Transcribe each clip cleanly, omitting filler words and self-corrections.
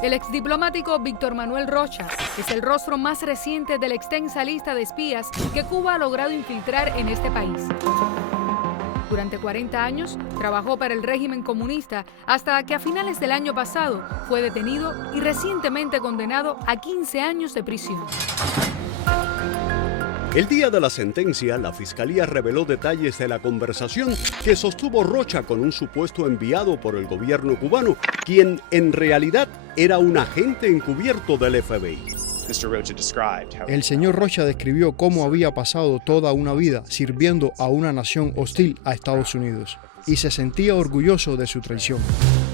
El exdiplomático Víctor Manuel Rocha es el rostro más reciente de la extensa lista de espías que Cuba ha logrado infiltrar en este país. Durante 40 años trabajó para el régimen comunista hasta que a finales del año pasado fue detenido y recientemente condenado a 15 años de prisión. El día de la sentencia, la Fiscalía reveló detalles de la conversación que sostuvo Rocha con un supuesto enviado por el gobierno cubano, quien en realidad era un agente encubierto del FBI. El señor Rocha describió cómo había pasado toda una vida sirviendo a una nación hostil a Estados Unidos y se sentía orgulloso de su traición.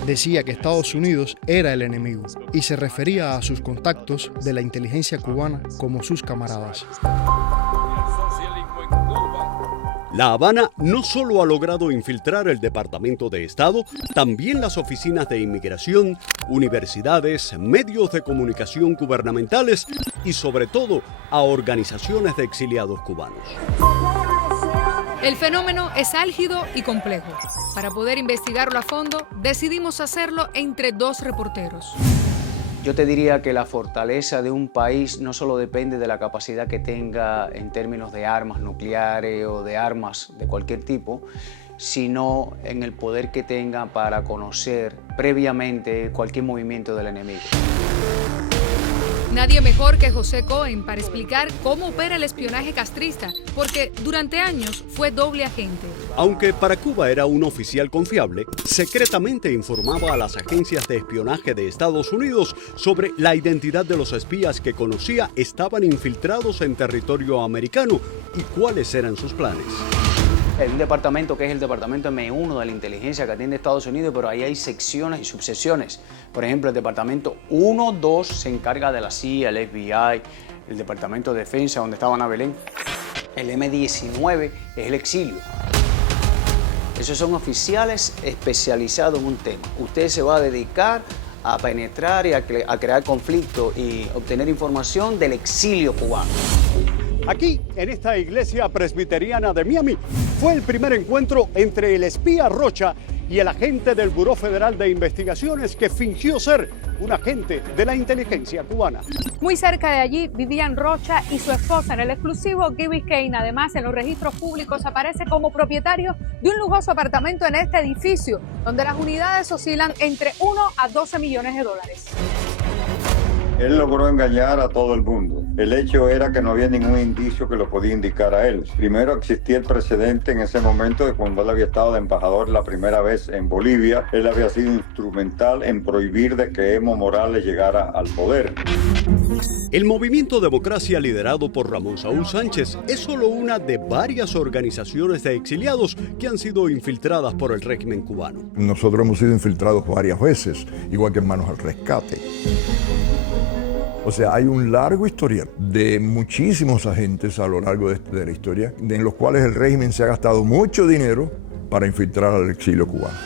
Decía que Estados Unidos era el enemigo y se refería a sus contactos de la inteligencia cubana como sus camaradas. La Habana no solo ha logrado infiltrar el Departamento de Estado, también las oficinas de inmigración, universidades, medios de comunicación gubernamentales y sobre todo a organizaciones de exiliados cubanos. El fenómeno es álgido y complejo. Para poder investigarlo a fondo, decidimos hacerlo entre dos reporteros. Yo te diría que la fortaleza de un país no solo depende de la capacidad que tenga en términos de armas nucleares o de armas de cualquier tipo, sino en el poder que tenga para conocer previamente cualquier movimiento del enemigo. Nadie mejor que José Cohen para explicar cómo opera el espionaje castrista, porque durante años fue doble agente. Aunque para Cuba era un oficial confiable, secretamente informaba a las agencias de espionaje de Estados Unidos sobre la identidad de los espías que conocía estaban infiltrados en territorio americano y cuáles eran sus planes. Hay un departamento que es el departamento M1 de la inteligencia que atiende a Estados Unidos, pero ahí hay secciones y subsecciones. Por ejemplo, el departamento 1, 2 se encarga de la CIA, el FBI, el departamento de defensa donde estaba Ana Belén. El M19 es el exilio. Esos son oficiales especializados en un tema. Usted se va a dedicar a penetrar y a crear conflicto y obtener información del exilio cubano. Aquí, en esta iglesia presbiteriana de Miami, fue el primer encuentro entre el espía Rocha y el agente del Buró Federal de Investigaciones que fingió ser un agente de la inteligencia cubana. Muy cerca de allí vivían Rocha y su esposa en el exclusivo Key Biscayne. Además, en los registros públicos aparece como propietario de un lujoso apartamento en este edificio, donde las unidades oscilan entre 1 a 12 millones de dólares. Él logró engañar a todo el mundo. El hecho era que no había ningún indicio que lo podía indicar a él. Primero existía el precedente en ese momento de cuando él había estado de embajador la primera vez en Bolivia. Él había sido instrumental en prohibir de que Evo Morales llegara al poder. El movimiento Democracia liderado por Ramón Saúl Sánchez es solo una de varias organizaciones de exiliados que han sido infiltradas por el régimen cubano. Nosotros hemos sido infiltrados varias veces, igual que en Manos al Rescate. O sea, hay un largo historial de muchísimos agentes a lo largo de la historia, en los cuales el régimen se ha gastado mucho dinero para infiltrar al exilio cubano.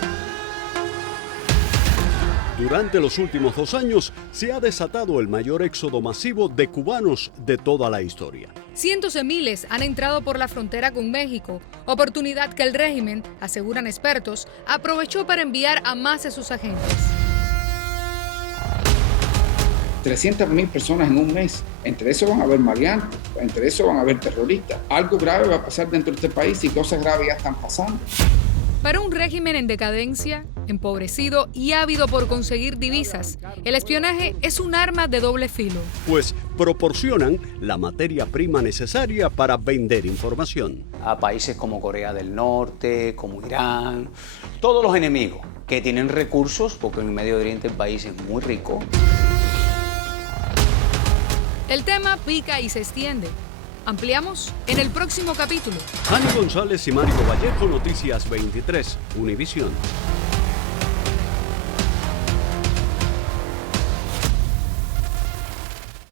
Durante los últimos 2 años se ha desatado el mayor éxodo masivo de cubanos de toda la historia. Cientos de miles han entrado por la frontera con México, oportunidad que el régimen, aseguran expertos, aprovechó para enviar a más de sus agentes. 300.000 personas en un mes. Entre eso van a haber maleantes, entre eso van a haber terroristas. Algo grave va a pasar dentro de este país y cosas graves ya están pasando. Para un régimen en decadencia, empobrecido y ávido por conseguir divisas, el espionaje es un arma de doble filo. Pues proporcionan la materia prima necesaria para vender información. A países como Corea del Norte, como Irán, todos los enemigos que tienen recursos, porque en el Medio Oriente el país es muy rico. El tema pica y se extiende. Ampliamos en el próximo capítulo. Ani González y Mario Vallejo, Noticias 23, Univisión.